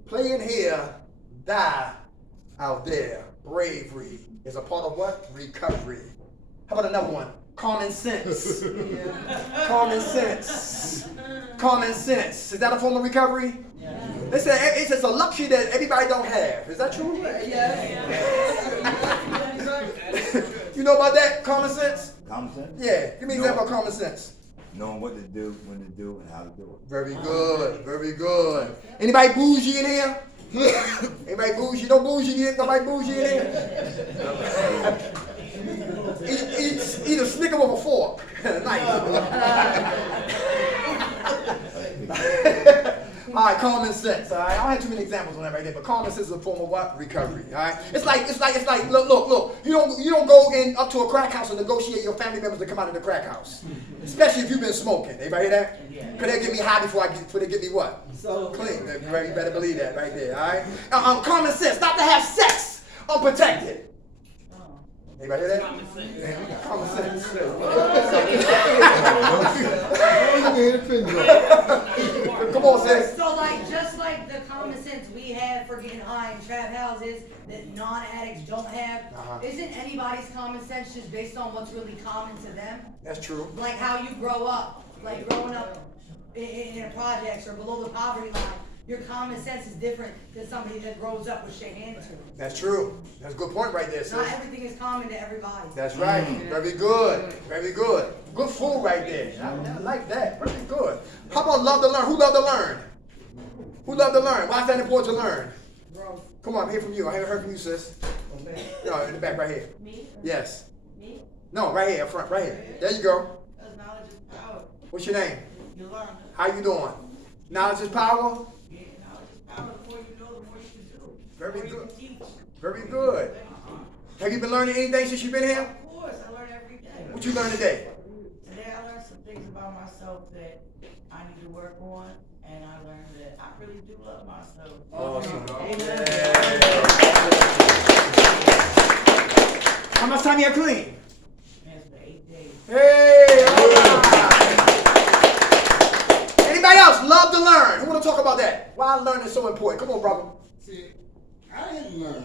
Playing here, die out there. Bravery is a part of what? Recovery. How about another one? Common sense. Common sense. Common sense. Is that a form of recovery? They say it's just a luxury that everybody don't have. Is that true? You know about that? Common sense? Common sense? Yeah. Give me an example of common sense. Knowing what to do, when to do, and how to do it. Very good. Very good. Anybody bougie in here? Anybody bougie? No bougie in? Nobody bougie in here? Eat a Snicker with a fork. Nice. All right, common sense. All right, I don't have too many examples on that right there, but common sense is a form of what? Recovery. All right, it's like. Look. You don't go in up to a crack house and negotiate your family members to come out of the crack house, especially if you've been smoking. Everybody hear that? Could they get me high before they get me what? So clean. You better believe that right there. All right. Common sense, not to have sex unprotected. Anybody hear that? Common sense. Come on, sis. So just like the common sense we have for getting high in trap houses that non-addicts don't have, isn't anybody's common sense just based on what's really common to them? That's true. Like how you grow up, like growing up in a projects or below the poverty line. Your common sense is different than somebody that grows up with shake hands to. That's true. That's a good point right there, sis. Not everything is common to everybody. That's right. Very good. Very good. Good food right there. I like that. Very good. How about love to learn? Who love to learn? Who love to learn? Why is that important to learn? Bro. Come on, hear from you. I haven't heard from you, sis. No, in the back right here. Me? Yes. Me? No, right here, up front, right here. There you go. Because knowledge is power. What's your name? You learn. How you doing? Knowledge is power? Yeah, knowledge is power. The more you know, the more you can do. Very The more you good. can teach. Very good. Have you been learning anything since you've been here? Of course, I learn every day. What you learned today? Today I learned some things about myself that I need to work on, and I learned that I really do love myself. Awesome. Amen. How much time you have clean? It's been 8 days. Hey! All right. Anybody else love to learn? Who want to talk about that? Why learning is so important? Come on, brother. See, I didn't learn, man.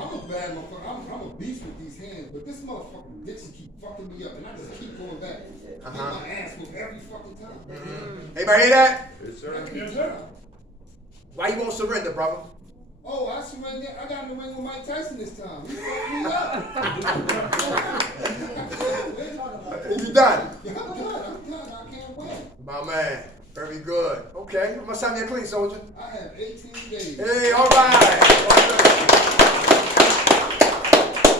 I'm a bad motherfucker. I'm a beast with these hands, but this motherfucking Dixie keep fucking me up, and I just keep going back. Get my ass whooped every fucking time. Anybody hear that? Yes, sir. Why you won't surrender, brother? Oh, I surrendered. I got in the ring with Mike Tyson this time. He fucked me up. You done? I'm done. I can't win. My man. Very good. Okay. How much time you have clean, soldier? I have 18 days. Hey, all right.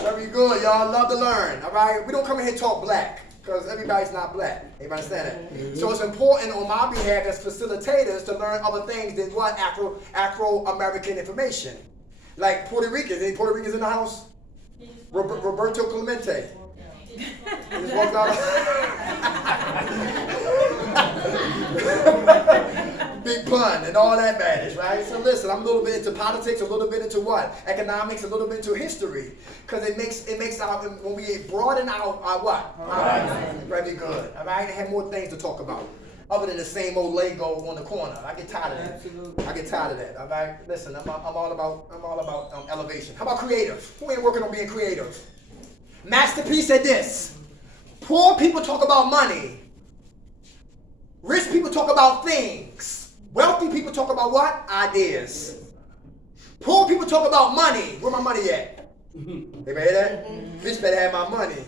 Very good, y'all. Love to learn. All right. We don't come in here and talk black because everybody's not black. Everybody understand that? So it's important on my behalf as facilitators to learn other things than what Afro-American information. Like Puerto Ricans. Any Puerto Ricans in the house? Roberto Clemente. He just walked out. Big pun and all that matters, right? So listen, I'm a little bit into politics, a little bit into what? Economics, a little bit into history. Because it makes our, when we broaden out our what? Very good, all right? I have more things to talk about. Other than the same old Lego on the corner. I get tired of that. Absolutely. I get tired of that, all right? Listen, I'm all about elevation. How about creative? Who ain't working on being creative? Masterpiece said this: poor people talk about money. Rich people talk about things. Wealthy people talk about what? Ideas. Poor people talk about money. Where my money at? Everybody hear that? Bitch better have my money.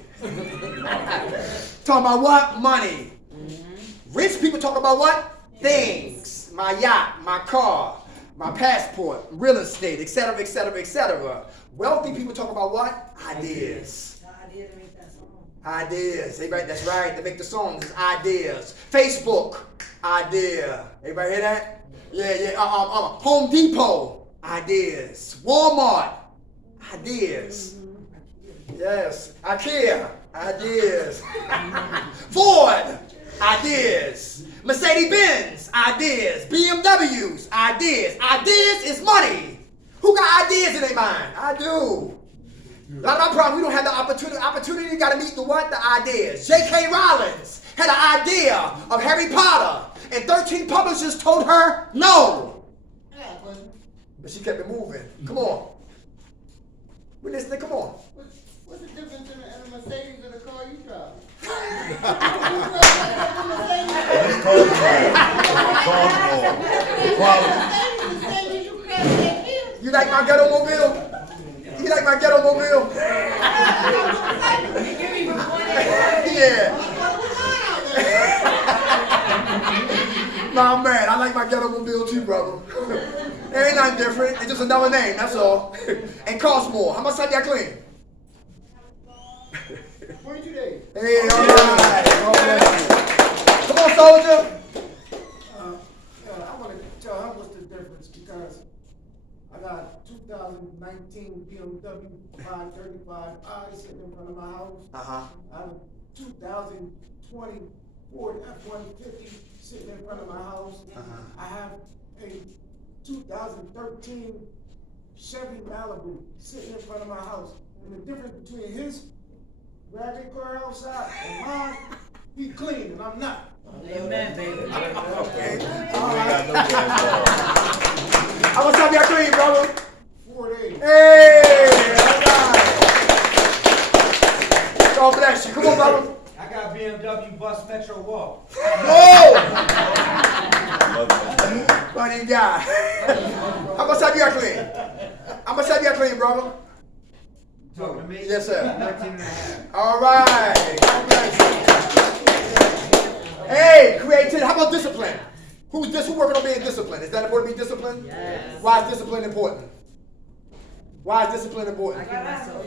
Talking about what? Money. Rich people talk about what? Things. My yacht, my car, my passport, real estate, etc., etc., etc. Wealthy people talk about what? Ideas. Ideas. Everybody, that's right. To make the songs, it's ideas. Facebook, idea. Everybody hear that? Yeah. Home Depot, ideas. Walmart, ideas. Yes. IKEA, ideas. Ford, Ideas. Mercedes-Benz, ideas. BMWs, ideas. Ideas is money. Who got ideas in their mind? I do. A lot of our problem, we don't have the opportunity. Opportunity, you got to meet the what? The ideas. J.K. Rowling had an idea of Harry Potter, and 13 publishers told her no. I got a question. But she kept it moving. Come on. We listening, come on. What's the difference in a Mercedes and a car you drive? It's called You like my ghetto mobile? You like my ghetto mobile? Yeah. Nah, man, I like my ghetto mobile too, brother. There ain't nothing different. It's just another name, that's all. And costs more. How much time y'all clean? 22 days. Hey, all right. Come on, soldier. I want to tell her what's the difference because I got 2019 BMW 535i sitting in front of my house. Uh-huh. I have a 2020 Ford F-150 sitting in front of my house. I have a 2013 Chevy Malibu sitting in front of my house. And the difference between his ragged car outside and mine, he clean and I'm not. Amen, baby. Okay. All right. How much time y'all clean, brother? 4 days. Hey, all right. God bless you. Come on, brother. I got BMW bus Metro Walk. Whoa! Funny guy. How much time you got clean? How much time you got clean, brother? Talking to me? Yes, sir. 13 and a half. All right. God bless you. Hey, creativity. How about discipline? Who working on being disciplined? Is that important to be disciplined? Yes. Why is discipline important? Why is discipline important? I give myself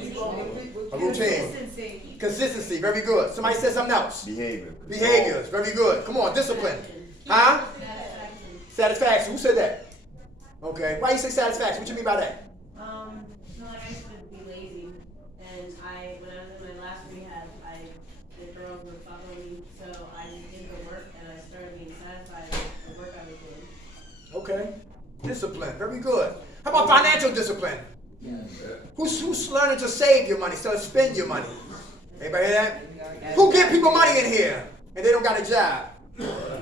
A routine. consistency. Consistency. Very good. Somebody said something else. behavior. Behaviors. Very good. Come on. Discipline. Huh? Satisfaction. Who said that? Okay. Why you say satisfaction? What you mean by that? So like I used to be lazy, and when I was in my last rehab, the girls were following me, so I did the work, and I started being satisfied with the work I was doing. Okay. Discipline. Very good. How about financial discipline? Who's learning to save your money instead of spend your money? Anybody hear that? Who give people money in here and they don't got a job?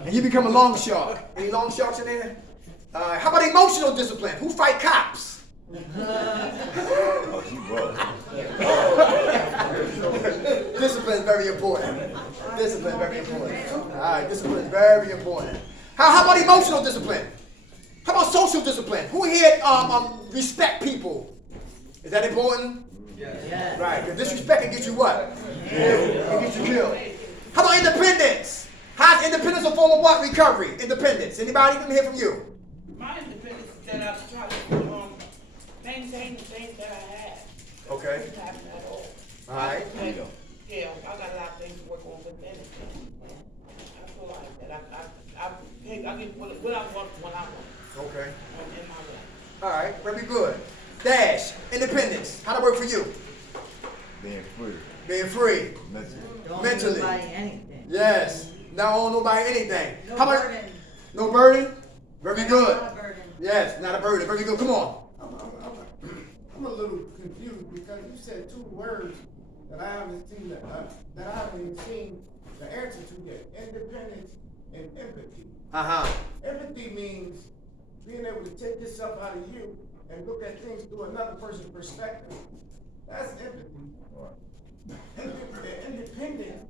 And you become a long shark. Any long sharks in there? How about emotional discipline? Who fight cops? Oh, she was. Discipline is very important. Discipline is very important. All right, discipline is very important. How about emotional discipline? How about social discipline? Who here respect people? Is that important? Yes. Right, because disrespect can get you what? Killed. It gets you killed. How about independence? How's independence a form of what? Recovery. Independence. Anybody? Let me hear from you. My independence is that I try to maintain the things that I had. Okay. Not having at all. All right. Yeah, I got a lot of things to work on with that. I feel like that I get what I want when I want. Okay. In my way. All right. Very good. Dash. Independence. How'd that work for you? Being free. Being free. Mentally. Don't Mentally. owe nobody anything. Yes. Not owe nobody anything. No How about burden. no burden? Very good. Not a burden. Yes, not a burden. Very good. Come on. I'm a little confused because you said 2 words that I haven't seen that I haven't even seen the answer to yet. Independence and empathy. Uh-huh. Empathy means being able to take yourself out of you and look at things through another person's perspective. That's empathy. Independent,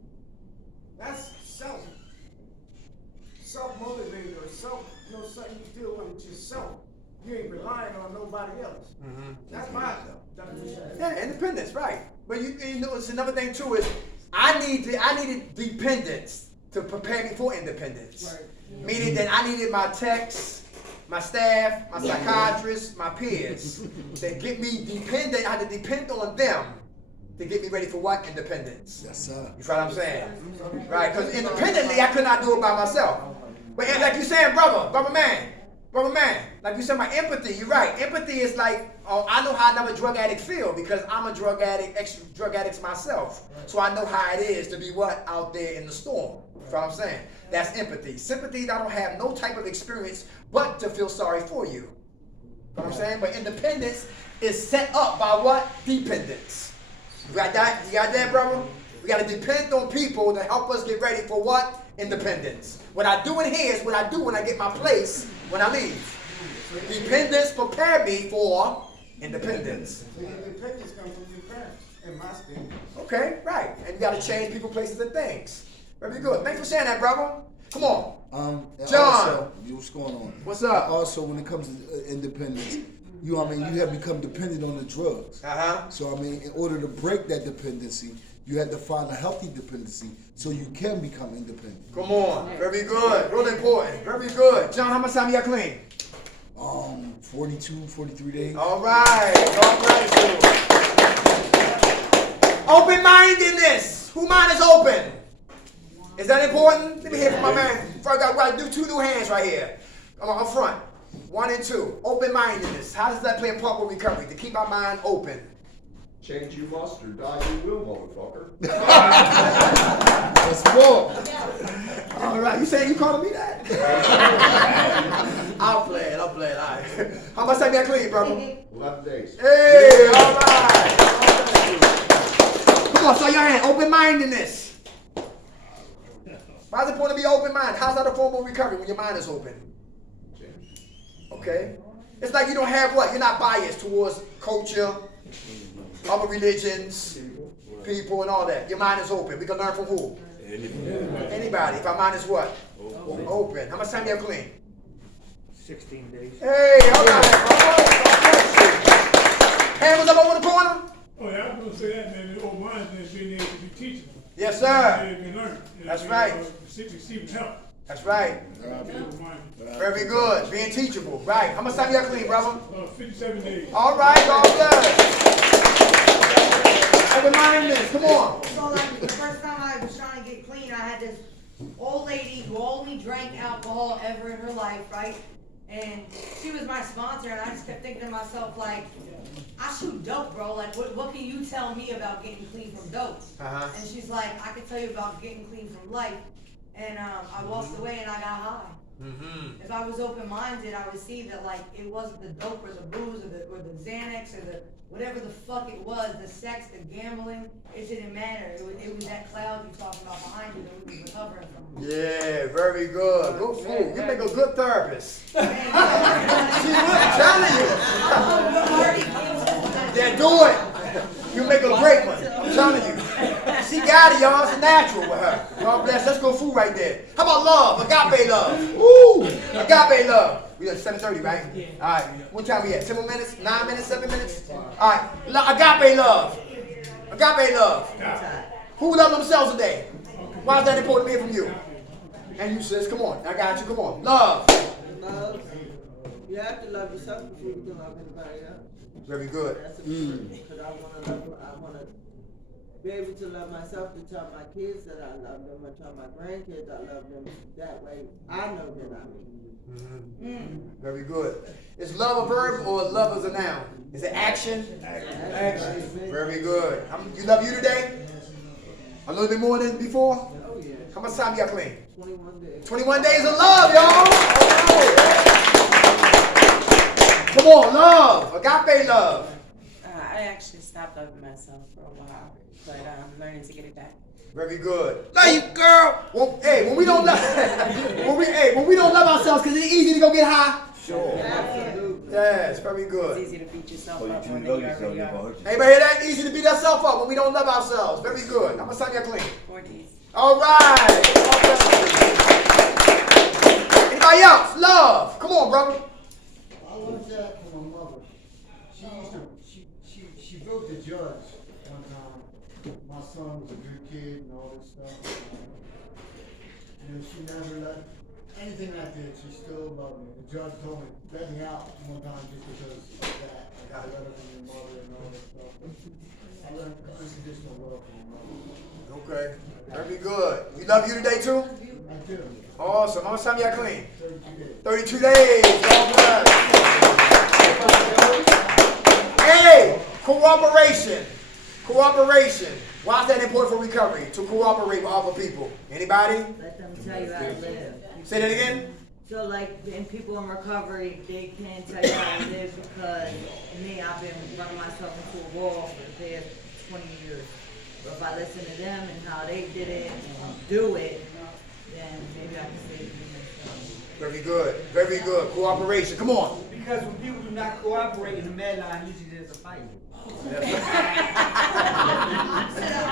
that's self-motivated or something you deal with yourself. You ain't relying on nobody else. Mm-hmm. That's my definition. Yeah, independence, right. But you know, it's another thing too is I needed dependence to prepare me for independence. Right. Meaning that I needed my techs, my staff, my psychiatrists, my peers to get me dependent. I had to depend on them to get me ready for what? Independence. Yes, sir. You feel what I'm saying? Right, because independently I could not do it by myself. But like you saying, brother man, like you said, my empathy, you're right. Empathy is like, I know how another drug addict feel because I'm a drug addict myself. So I know how it is to be what? Out there in the storm. That's what I'm saying. That's empathy. Sympathy, I don't have no type of experience but to feel sorry for you. You know what I'm saying? But independence is set up by what? Dependence. You got that? You got that, brother? We got to depend on people to help us get ready for what? Independence. What I do in here is what I do when I get my place when I leave. Dependence prepare me for independence. The independence comes from your parents, in my state. Okay, right. And you got to change people, places, and things. Very good. Thanks for sharing that, brother. Come on. John. Also, what's going on? What's up? Also, when it comes to independence, you have become dependent on the drugs. Uh-huh. So, in order to break that dependency, you have to find a healthy dependency so you can become independent. Come on. Very good. Really important. Very good. John, how much time you got clean? 42, 43 days. All right. God bless you. Open-mindedness. Who mind is open? Is that important? Let me hear from my man. I got to do 2 new hands right here. Up front. 1 and 2. Open-mindedness. How does that play a part with recovery? To keep our mind open. Change you must or die you will, motherfucker. That's more. All right. You saying you calling me that? I'll play it. All right. How much time you got clean, brother? 11 days. Hey, all right. Come on, show your hand. Open-mindedness. Why is it important to be open-minded? How's that a form of recovery when your mind is open? Okay. It's like you don't have what? You're not biased towards culture, other religions, people, and all that. Your mind is open. We can learn from who? Anybody. If our mind is what? Open. How much time you have clean? 16 days. Hey, all right. Hand was up over the corner? Oh, yeah, I was going to say that, man. The old mindedness being able to be teachable. Yes, sir. They can learn. That's right. Receiving help. That's right. Very good. Being teachable. Right. How much time you got clean, brother? 57 days. All right, God bless. Open-mindedness. Come on. So like the first time I was trying to get clean, I had this old lady who only drank alcohol ever in her life, right? And she was my sponsor, and I just kept thinking to myself, like, I shoot dope, bro. Like, what can you tell me about getting clean from dope? Uh-huh. And she's like, I can tell you about getting clean from life. And I walked away and I got high. Mm-hmm. If I was open-minded, I would see that, like, it wasn't the dope or the booze or the Xanax or the whatever the fuck it was, the sex, the gambling, it didn't matter. It was that cloud you talking about behind you that we was recovering from. Yeah, very good. Good food. You make a good therapist. She will, I'm telling you. Yeah, do it. You make a great one. I'm telling you. She got it, y'all. It's a natural with her. God bless. That's good food right there. How about love? Agape love. Woo! Agape love. We at 7:30, right? All right. What time we at? 10 more minutes? 9 minutes? 7 minutes? All right. Agape love. Agape love. Who love themselves today? Why is that important to hear from you? And you says, come on. I got you. Come on. Love. Love. You have to love yourself before you can love anybody else. Very good. That's a because I want to be able to love myself, to tell my kids that I love them, and tell my grandkids I love them. That way, I know that I mean. Very good. Is love a verb or love is a noun? Is it action? Action. Very good. You love you today? A little bit more than before? Oh yeah. How much time you got clean? 21 days. 21 days of love, y'all. Come on, love. Agape love. I actually stopped loving myself for a while, but I'm learning to get it back. Very good. Love you, girl. Well, hey, when we don't love, when we don't love ourselves, because it's easy to go get high. Sure. Absolutely. Yes, very good. It's easy to beat yourself Oh, up you when know you yourself, already you're are. gonna hurt yourself. Anybody hear that? Easy to beat ourselves up when we don't love ourselves. Very good. How much time you got clean? 4 days. All right. Anybody else? Love. Come on, brother. I learned that from my mother. She wrote the judge one time. My son was a good kid and all this stuff. She never let anything I did. She still loved me. The judge told me let me out one time just because of that. I got a letter from your mother and all this stuff. I learned unconditional love from my mother. Okay. Very good. You love you today too? I do. Awesome. How much time you got clean? 32 days. 32 days. God bless. Hey, cooperation. Cooperation. Why is that important for recovery? To cooperate with other people. Anybody? Let them tell you how to live. Say that again. So like, and people in recovery, they can't tell you how to live because me, I've been running myself into a wall for the past 20 years. But if I listen to them and how they did it and do it, then maybe I can save you myself. Very good. Very good. Cooperation. Come on. Because when people do not cooperate in the man line, usually there's a fight.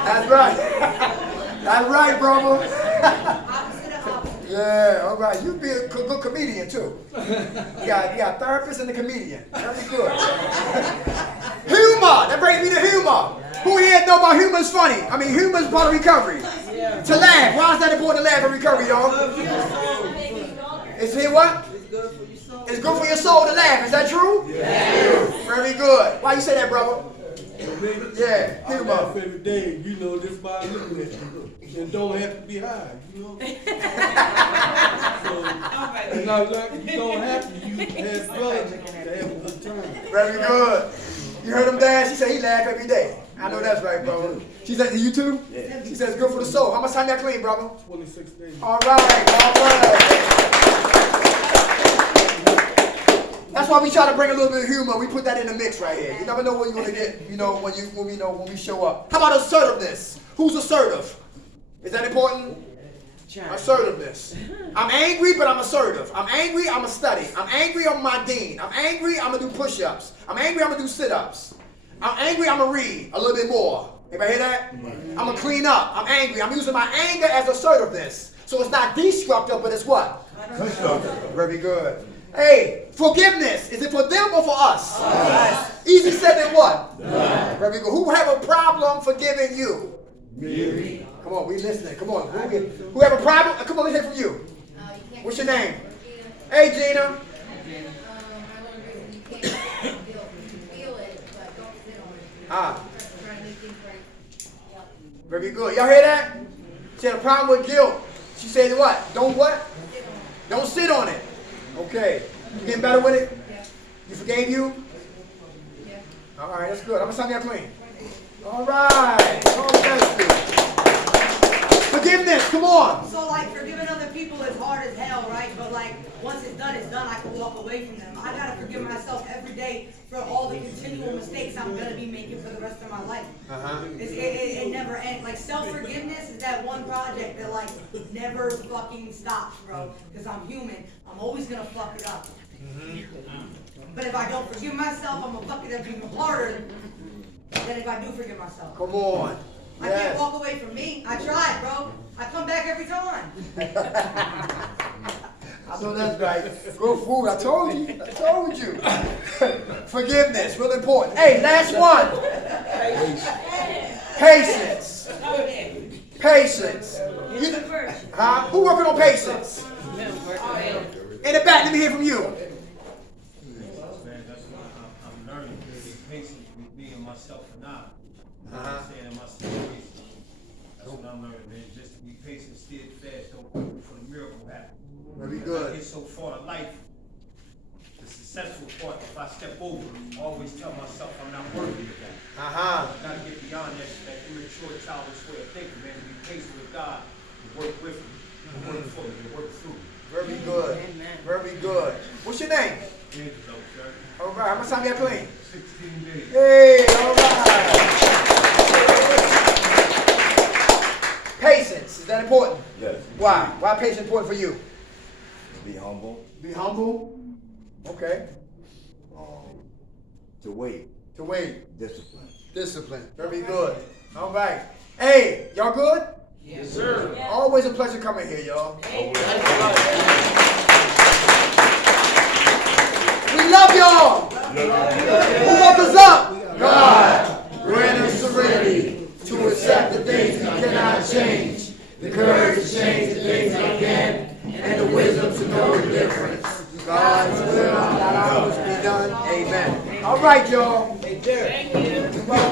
That's right. That's right, brother. Yeah, all right. You be a good comedian too. You got a therapist and a comedian. Very good. Humor. That brings me to humor. Who here know about humor is funny? I mean, humor is part of recovery. Yeah. To laugh. Why is that important to laugh in recovery, y'all? Is it what? It's good for your soul to laugh. Is that true? Yes. Very good. Why you say that, brother? Yeah, I laugh every day, you know, just by looking at you. And don't have to be high, you know? So, it's not like you don't have to. You have blood to have a good time. Very good. You heard him, Dad? She said he laugh every day. I know that's right, brother. She said, you too? Yeah. She said it's good for the soul. How much time y'all clean, brother? 26 days. All right. That's why we try to bring a little bit of humor. We put that in the mix right here. You never know what you're gonna get, you know, when we show up. How about assertiveness? Who's assertive? Is that important? Assertiveness. I'm angry, but I'm assertive. I'm angry, I'm gonna study. I'm angry, I'm my dean. I'm angry, I'm gonna do push-ups. I'm angry, I'm gonna do sit-ups. I'm angry, I'm gonna read a little bit more. Anybody hear that? I'm gonna clean up. I'm angry. I'm using my anger as assertiveness. So it's not destructive, but it's what? Constructive. Very good. Hey, forgiveness. Is it for them or for us? Easy said than what? Very good. Who have a problem forgiving you? Me. Come on, we listening. Come on. Who have a problem? Come on, let's hear from you. What's your name? Hey, Gina. Very good. Y'all hear that? She had a problem with guilt. She said what? Don't what? Don't sit on it. Okay. You getting better with it? You forgave you? All right, that's good. I'm going to sign y'all clean. All right. Oh, that's good. Forgiveness, come on. So like forgiving other people is hard as hell, right? But like once it's done, I can walk away from them. I gotta forgive myself every day for all the continual mistakes I'm gonna be making for the rest of my life. It never ends. Like self-forgiveness is that one project that like never fucking stops, bro. Because I'm human. I'm always gonna fuck it up. But if I don't forgive myself, I'm gonna fuck it up even harder than if I do forgive myself. Come on. I can't walk away from me. I tried, bro. I come back every time. I know that's right. Good food. I told you. Forgiveness, real important. Hey, last one. Patience. Patience. Who working on patience? In the back, let me hear from you. I'm learning to be patient with me and myself and I. Saying in my situation. That's what I'm learning, man. Just to be patient, steadfast, don't quit before the miracle happens. Very good. I get so far in life, the successful part, if I step over, I always tell myself I'm not worthy of that. I gotta get beyond that immature, childish way of thinking, man. To be patient with God, to work with Him, to work for me, to work through me. Very good. Very good. What's your name? Angelo, sir. All right. How much time you got clean? 16 days. Hey, all right. Patience. Is that important? Yes. Why? Why patience important for you? Be humble. Be humble. Okay. To wait. To wait. Discipline. Discipline. Very good. All right. Hey, y'all good? Yes, sir. Always a pleasure coming here, y'all. We love y'all. Who woke us up? God. Grant us serenity to accept the things we cannot change, the courage to change the things we can, and the wisdom to know the difference. God's will, not ours, be done. Amen. All right, y'all. Hey, Derek.